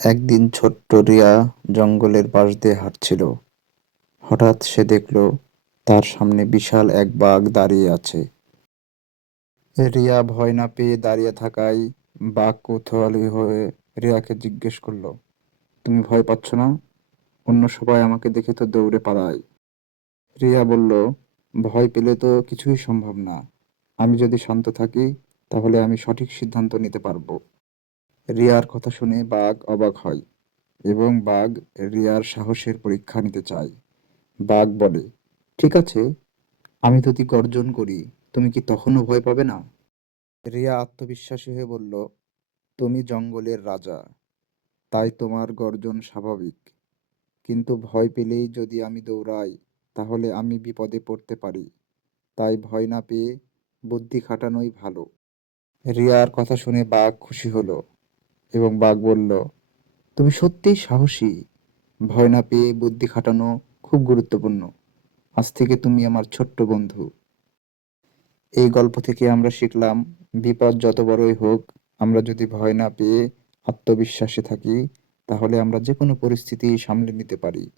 একদিন ছোট্ট রিয়া জঙ্গলের পাশ দিয়ে হাঁটছিল। হঠাৎ সে দেখল, তার সামনে বিশাল এক বাঘ দাঁড়িয়ে আছে। রিয়া ভয় না পেয়ে দাঁড়িয়ে থাকায় বাঘ কৌতূহলী হয়ে রিয়াকে জিজ্ঞেস করল, তুমি ভয় পাচ্ছ না? অন্য সবাই আমাকে দেখে তো দৌড়ে পালায়। রিয়া বলল, ভয় পেলে তো কিছুই সম্ভব না। আমি যদি শান্ত থাকি, তাহলে আমি সঠিক সিদ্ধান্ত নিতে পারব। রিয়ার কথা শুনে বাঘ অবাক হয় এবং বাঘ রিয়ার সাহসের পরীক্ষা নিতে চায়। বাঘ বলে, ঠিক আছে, আমি যদি গর্জন করি, তুমি কি তখনও ভয় পাবে না? রিয়া আত্মবিশ্বাসী হয়ে বলল, তুমি জঙ্গলের রাজা, তাই তোমার গর্জন স্বাভাবিক। কিন্তু ভয় পেলেই যদি আমি দৌড়াই, তাহলে আমি বিপদে পড়তে পারি। তাই ভয় না পেয়ে বুদ্ধি খাটানোই ভালো। রিয়ার কথা শুনে বাঘ খুশি হলো। এবং বাঘ বলল, তুমি সত্যিই সাহসী। ভয় না পেয়ে বুদ্ধি খাটানো খুব গুরুত্বপূর্ণ। আজ থেকে তুমি আমার ছোট্ট বন্ধু। এই গল্প থেকে আমরা শিখলাম, বিপদ যত বড়ই হোক, আমরা যদি ভয় না পেয়ে আত্মবিশ্বাসে থাকি, তাহলে আমরা যে কোনো পরিস্থিতি সামলে নিতে পারি।